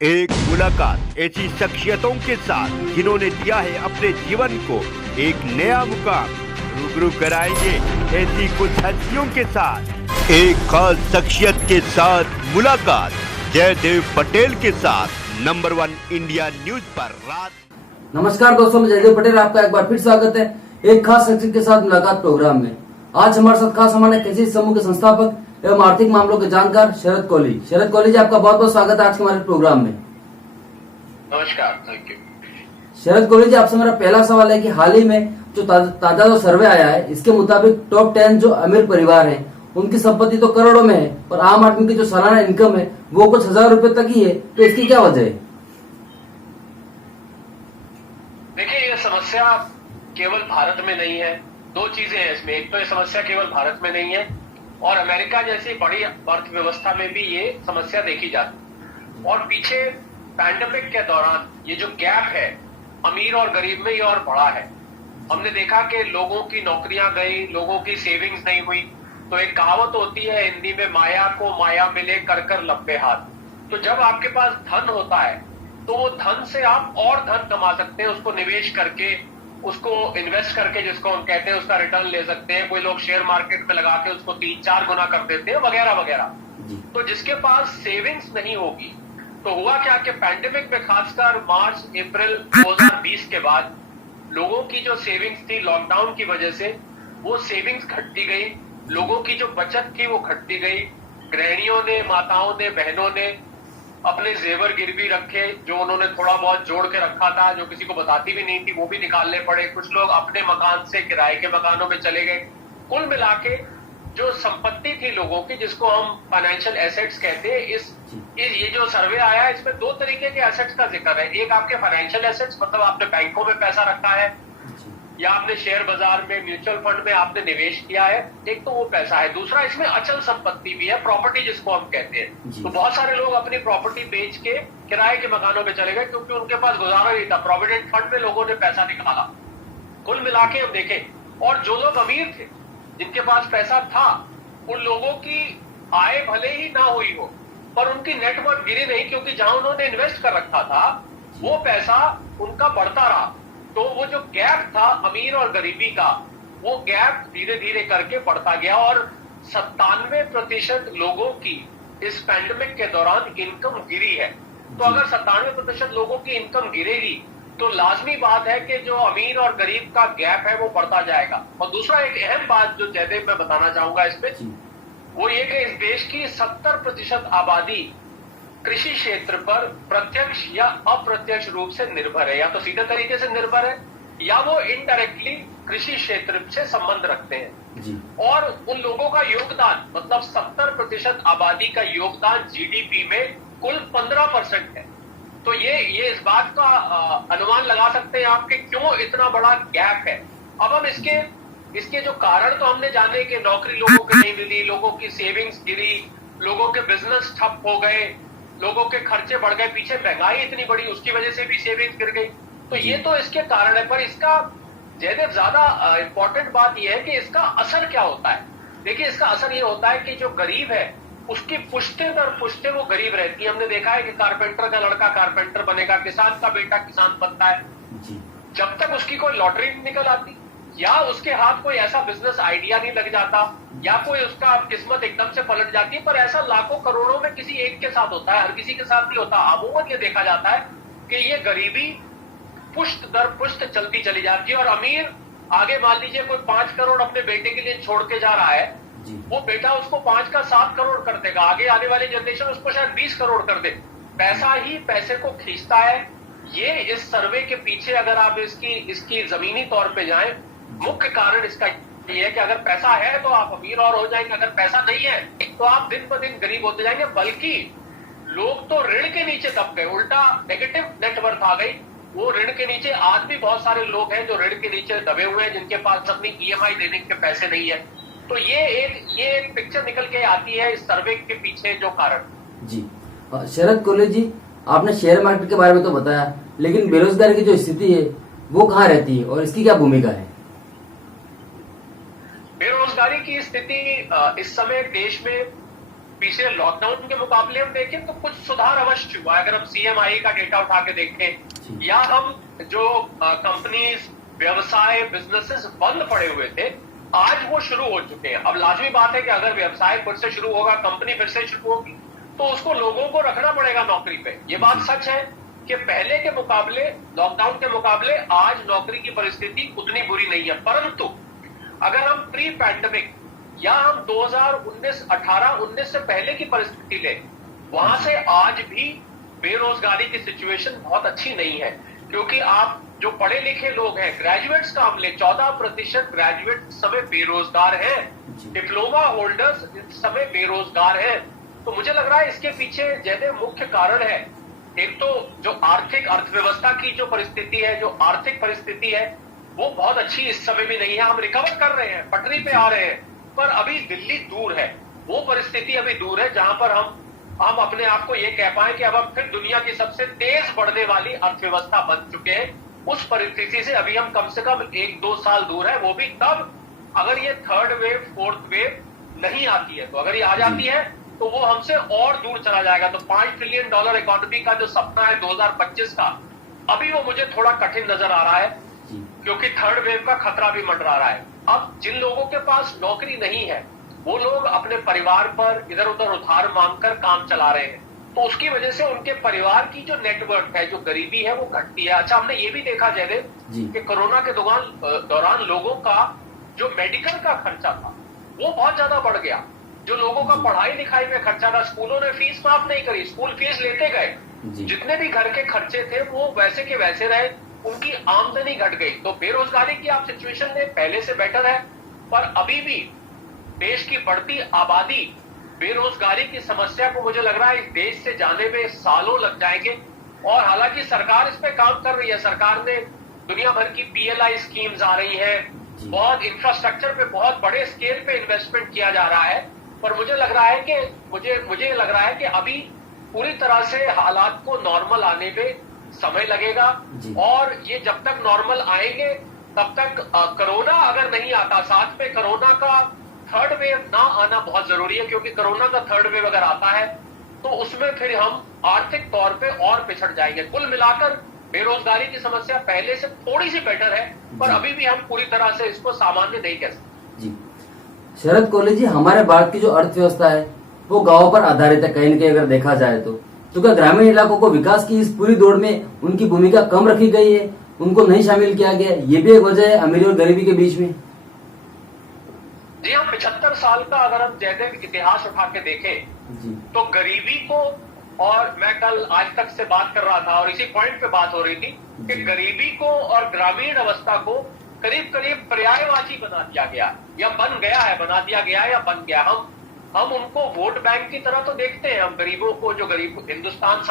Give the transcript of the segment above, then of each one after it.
एक मुलाकात ऐसी शख्सियतों के साथ जिन्होंने दिया है अपने जीवन को एक नया मुकाम। रूबरू कराएंगे ऐसी कुछ हस्तियों के साथ एक खास शख्सियत के साथ मुलाकात। जयदेव पटेल के साथ नंबर 1 इंडिया न्यूज पर रात। नमस्कार दोस्तों, मैं जयदेव पटेल, आपका एक बार फिर स्वागत है एक खास शख्सियत के साथ मुलाकात प्रोग्राम में। आज हमारे साथ खास हमारे कृषि समूह के संस्थापक एवं आर्थिक मामलों के जानकार शरद कोहली। शरद कोहली जी, आपका बहुत बहुत स्वागत है आज के हमारे प्रोग्राम में। नमस्कार, थैंक यू। शरद कोहली जी, आपसे मेरा पहला सवाल है कि हाल ही में जो ताजा जो सर्वे आया है, इसके मुताबिक टॉप 10 जो अमीर परिवार हैं, उनकी संपत्ति तो करोड़ों में है और आम आदमी की जो सालाना इनकम है वो कुछ हजार रुपए तक ही है। तो इसकी क्या वजह है? देखिए, ये समस्या केवल भारत में नहीं है। दो चीजें हैं इसमें। एक तो ये समस्या केवल भारत में नहीं है और अमेरिका जैसी बड़ी अर्थव्यवस्था में भी ये समस्या देखी जाती है। और पीछे पैंडेमिक के दौरान ये जो गैप है अमीर और गरीब में, ये और बड़ा है। हमने देखा कि लोगों की नौकरियां गई, लोगों की सेविंग्स नहीं हुई। तो एक कहावत होती है हिंदी में, माया को माया मिले कर कर लंबे हाथ। तो जब आपके पास धन होता है तो वो धन से आप और धन कमा सकते हैं, उसको निवेश करके, उसको इन्वेस्ट करके, जिसको हम कहते हैं, उसका रिटर्न ले सकते हैं। कोई लोग शेयर मार्केट में लगा के उसको 3-4 गुना कर देते हैं, वगैरह वगैरह। तो जिसके पास सेविंग्स नहीं होगी, तो हुआ क्या कि पैंडेमिक में खासकर मार्च अप्रैल 2020 के बाद लोगों की जो सेविंग्स थी लॉकडाउन की वजह से, वो सेविंग्स घटती गई। लोगों की जो बचत थी वो घटती गई। गृहिणियों ने, माताओं ने, बहनों ने अपने जेवर गिरवी रखे, जो उन्होंने थोड़ा बहुत जोड़ के रखा था, जो किसी को बताती भी नहीं थी, वो भी निकालने पड़े। कुछ लोग अपने मकान से किराए के मकानों में चले गए। कुल मिला के जो संपत्ति थी लोगों की, जिसको हम फाइनेंशियल एसेट्स कहते हैं, ये जो सर्वे आया है इसमें दो तरीके के एसेट्स का जिक्र है। एक आपके फाइनेंशियल एसेट्स, मतलब आपने बैंकों में पैसा रखा है या आपने शेयर बाजार में, म्यूचुअल फंड में आपने निवेश किया है, एक तो वो पैसा है। दूसरा इसमें अचल संपत्ति भी है, प्रॉपर्टी जिसको हम कहते हैं। तो बहुत सारे लोग अपनी प्रॉपर्टी बेच के किराए के मकानों में चले गए क्योंकि उनके पास गुजारा नहीं था। प्रोविडेंट फंड में लोगों ने पैसा निकाला। कुल मिला के हम देखें, और जो लोग अमीर थे, जिनके पास पैसा था, उन लोगों की आय भले ही ना हुई हो पर उनकी नेटवर्थ गिरी नहीं, क्योंकि जहां उन्होंने इन्वेस्ट कर रखा था वो पैसा उनका बढ़ता रहा। तो वो जो गैप था अमीर और गरीबी का, वो गैप धीरे धीरे करके बढ़ता गया और 97% लोगों की इस पैंडेमिक के दौरान इनकम गिरी है। तो अगर 97% लोगों की इनकम गिरेगी तो लाजमी बात है कि जो अमीर और गरीब का गैप है वो बढ़ता जाएगा। और दूसरा एक अहम बात जो जयदेव मैं बताना चाहूंगा इसमें, वो ये कि इस देश की 70% आबादी कृषि क्षेत्र पर प्रत्यक्ष या अप्रत्यक्ष रूप से निर्भर है। या तो सीधे तरीके से निर्भर है या वो इनडायरेक्टली कृषि क्षेत्र से संबंध रखते हैं। और उन लोगों का योगदान, मतलब 70% आबादी का योगदान जीडीपी में कुल 15% है। तो ये इस बात का अनुमान लगा सकते हैं आपके क्यों इतना बड़ा गैप है। अब हम इसके जो कारण तो हमने जाने कि नौकरी लोगों को नहीं मिली, लोगों की सेविंग्स गिरी, लोगों के बिजनेस ठप हो गए, लोगों के खर्चे बढ़ गए, पीछे महंगाई इतनी बड़ी, उसकी वजह से भी सेविंग्स गिर गई। तो ये तो इसके कारण है। पर इसका जयदेव ज्यादा इंपॉर्टेंट बात यह है कि इसका असर क्या होता है। देखिए, इसका असर ये होता है कि जो गरीब है उसकी पुश्ते दर पुश्ते वो गरीब रहती है। हमने देखा है कि कारपेंटर का लड़का कारपेंटर बनेगा, किसान का बेटा किसान बनता है, जब तक उसकी कोई लॉटरी नहीं निकल आती या उसके हाथ कोई ऐसा बिजनेस आइडिया नहीं लग जाता या कोई उसका किस्मत एकदम से पलट जाती है। पर ऐसा लाखों करोड़ों में किसी एक के साथ होता है, हर किसी के साथ नहीं होता। अमूमन ये देखा जाता है कि ये गरीबी पुष्ट दर पुष्ट चलती चली जाती है और अमीर आगे मान लीजिए कोई 5 करोड़ अपने बेटे के लिए छोड़ के जा रहा है, वो बेटा उसको 5 का 7 करोड़ कर देगा, आगे आने वाली जनरेशन उसको शायद 20 करोड़ कर दे। पैसा ही पैसे को खींचता है। ये इस सर्वे के पीछे अगर आप इसकी जमीनी तौर पे जाएं, मुख्य कारण इसका ये है कि अगर पैसा है तो आप अमीर और हो जाएंगे, अगर पैसा नहीं है तो आप दिन ब दिन गरीब होते जाएंगे। बल्कि लोग तो ऋण के नीचे दब गए, उल्टा नेगेटिव नेटवर्थ आ गई। वो ऋण के नीचे आज भी बहुत सारे लोग हैं जो ऋण के नीचे दबे हुए हैं, जिनके पास अपनी ईएमआई देने के पैसे नहीं है। तो ये एक पिक्चर निकल के आती है इस सर्वे के पीछे जो कारण। जी शरद कोहली जी, आपने शेयर मार्केट के बारे में तो बताया, लेकिन बेरोजगारी की जो स्थिति है वो कहाँ रहती है और इसकी क्या भूमिका है? बेरोजगारी की स्थिति इस समय देश में पिछले लॉकडाउन के मुकाबले हम देखें तो कुछ सुधार अवश्य हुआ है। अगर हम CMI का डेटा उठा के देखें या हम जो कंपनीज, व्यवसाय, बिजनेसेस बंद पड़े हुए थे, आज वो शुरू हो चुके हैं। अब लाजमी बात है कि अगर व्यवसाय फिर से शुरू होगा, कंपनी फिर से शुरू होगी, तो उसको लोगों को रखना पड़ेगा नौकरी पे। ये बात सच है कि पहले के मुकाबले, लॉकडाउन के मुकाबले आज नौकरी की परिस्थिति उतनी बुरी नहीं है। परंतु अगर हम प्री पैंडेमिक या हम 2018-19 से पहले की परिस्थिति ले, वहां से आज भी बेरोजगारी की सिचुएशन बहुत अच्छी नहीं है। क्योंकि आप जो पढ़े लिखे लोग हैं, ग्रेजुएट्स का हम ले, 14% ग्रेजुएट इस समय बेरोजगार हैं, डिप्लोमा होल्डर्स इस समय बेरोजगार हैं। तो मुझे लग रहा है इसके पीछे ज्यादा मुख्य कारण है, एक तो जो आर्थिक अर्थव्यवस्था की जो परिस्थिति है, जो आर्थिक परिस्थिति है, वो बहुत अच्छी इस समय भी नहीं है। हम रिकवर कर रहे हैं, पटरी पे आ रहे हैं, पर अभी दिल्ली दूर है, वो परिस्थिति अभी दूर है जहां पर हम अपने आप को ये कह पाए कि अब हम फिर दुनिया की सबसे तेज बढ़ने वाली अर्थव्यवस्था बन चुके हैं। उस परिस्थिति से अभी हम कम से कम 1-2 साल दूर है, वो भी तब अगर ये थर्ड वेव, फोर्थ वेव नहीं आती है। तो अगर ये आ जाती है तो वो हमसे और दूर चला जाएगा। तो $5 ट्रिलियन इकोनॉमी का जो सपना है 2025 का, अभी वो मुझे थोड़ा कठिन नजर आ रहा है, क्योंकि थर्ड वेव का खतरा भी मंडरा रहा है। अब जिन लोगों के पास नौकरी नहीं है, वो लोग अपने परिवार पर इधर उधर उधार मांगकर काम चला रहे हैं, तो उसकी वजह से उनके परिवार की जो नेटवर्क है, जो गरीबी है, वो घटती है। अच्छा, हमने ये भी देखा जयदेव कि कोरोना के दौरान लोगों का जो मेडिकल का खर्चा था वो बहुत ज्यादा बढ़ गया। जो लोगों का पढ़ाई लिखाई में खर्चा था, स्कूलों ने फीस माफ नहीं करी, स्कूल फीस लेते गए, जितने भी घर के खर्चे थे वो वैसे के वैसे रहे, उनकी आमदनी घट गई। तो बेरोजगारी की आप सिचुएशन में पहले से बेटर है, पर अभी भी देश की बढ़ती आबादी बेरोजगारी की समस्या को मुझे लग रहा है इस देश से जाने में सालों लग जाएंगे। और हालांकि सरकार इस पे काम कर रही है, सरकार ने दुनिया भर की PLI स्कीम्स आ रही है, बहुत इंफ्रास्ट्रक्चर पे बहुत बड़े स्केल पे इन्वेस्टमेंट किया जा रहा है, पर मुझे लग रहा है कि अभी पूरी तरह से हालात को नॉर्मल आने में समय लगेगा। और ये जब तक नॉर्मल आएंगे तब तक कोरोना अगर नहीं आता, साथ में कोरोना का थर्ड वेव ना आना बहुत जरूरी है, क्योंकि कोरोना का थर्ड वेव अगर आता है तो उसमें फिर हम आर्थिक तौर पे और पिछड़ जाएंगे। कुल मिलाकर बेरोजगारी की समस्या पहले से थोड़ी सी बेटर है, पर अभी भी हम पूरी तरह से इसको सामान्य नहीं कह सकते। जी शरद कोहली जी, हमारे भारत की जो अर्थव्यवस्था है वो गांवों पर आधारित है कहीं न कहीं अगर देखा जाए तो क्या ग्रामीण इलाकों को विकास की इस पूरी दौड़ में उनकी भूमिका कम रखी गई है, उनको नहीं शामिल किया गया? ये भी एक वजह है अमीरी और गरीबी के बीच में। जी, हम 75 साल का अगर हम जयदेव इतिहास उठा के देखें तो गरीबी को, और मैं कल आज तक से बात कर रहा था और इसी पॉइंट पे बात हो रही थी कि गरीबी को और ग्रामीण अवस्था को करीब करीब पर्यायवाची बना दिया गया या बन गया है, बना दिया गया या बन गया। हम उनको वोट बैंक की तरह तो देखते हैं, हम गरीबों को, जो गरीब हिंदुस्तान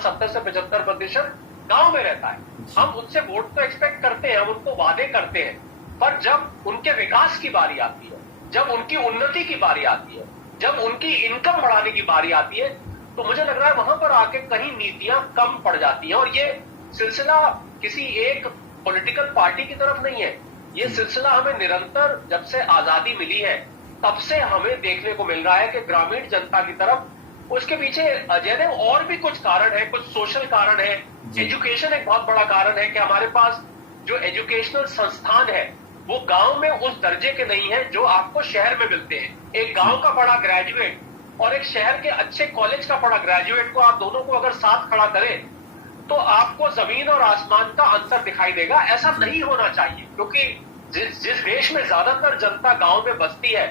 70 से 75% गांव में रहता है, हम उनसे वोट तो एक्सपेक्ट करते हैं, हम उनको वादे करते हैं, पर जब उनके विकास की बारी आती है, जब उनकी उन्नति की बारी आती है, जब उनकी इनकम बढ़ाने की बारी आती है, तो मुझे लग रहा है वहां पर आके कहीं नीतियां कम पड़ जाती हैं। और ये सिलसिला किसी एक पॉलिटिकल पार्टी की तरफ नहीं है, ये सिलसिला हमें निरंतर जब से आजादी मिली है तब से हमें देखने को मिल रहा है कि ग्रामीण जनता की तरफ। उसके पीछे अजय और भी कुछ कारण है, कुछ सोशल कारण है, एजुकेशन एक बहुत बड़ा कारण है कि हमारे पास जो एजुकेशनल संस्थान है वो गांव में उस दर्जे के नहीं है जो आपको शहर में मिलते हैं। एक गांव का पढ़ा ग्रेजुएट और एक शहर के अच्छे कॉलेज का पढ़ा ग्रेजुएट को, आप दोनों को अगर साथ खड़ा करें तो आपको जमीन और आसमान का अंतर दिखाई देगा। ऐसा नहीं होना चाहिए, क्योंकि जिस देश में ज्यादातर जनता गांव में बसती है,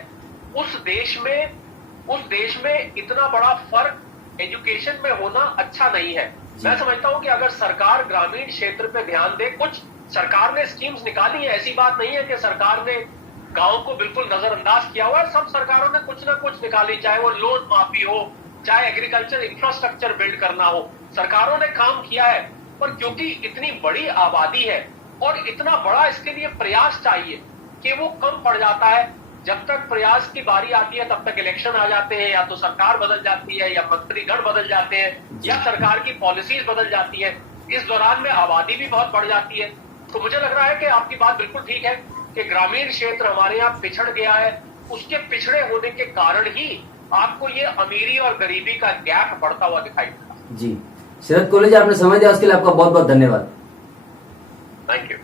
उस देश में इतना बड़ा फर्क एजुकेशन में होना अच्छा नहीं है। मैं समझता हूं कि अगर सरकार ग्रामीण क्षेत्र पे ध्यान दे, कुछ सरकार ने स्कीम्स निकाली है, ऐसी बात नहीं है कि सरकार ने गांव को बिल्कुल नजरअंदाज किया हुआ है। सब सरकारों ने कुछ ना कुछ निकाली, चाहे वो लोन माफी हो, चाहे एग्रीकल्चर इंफ्रास्ट्रक्चर बिल्ड करना हो, सरकारों ने काम किया है। पर क्योंकि इतनी बड़ी आबादी है और इतना बड़ा इसके लिए प्रयास चाहिए कि वो कम पड़ जाता है। जब तक प्रयास की बारी आती है तब तक इलेक्शन आ जाते हैं, या तो सरकार बदल जाती है, या मंत्रीगण बदल जाते हैं, या सरकार की पॉलिसीज बदल जाती है। इस दौरान में आबादी भी बहुत बढ़ जाती है। तो मुझे लग रहा है कि आपकी बात बिल्कुल ठीक है कि ग्रामीण क्षेत्र हमारे यहाँ पिछड़ गया है, उसके पिछड़े होने के कारण ही आपको ये अमीरी और गरीबी का गैप बढ़ता हुआ दिखाई देगा। जी, शरद कोहली जी, आपने समय दिया उसके लिए आपका बहुत बहुत धन्यवाद। Thank you.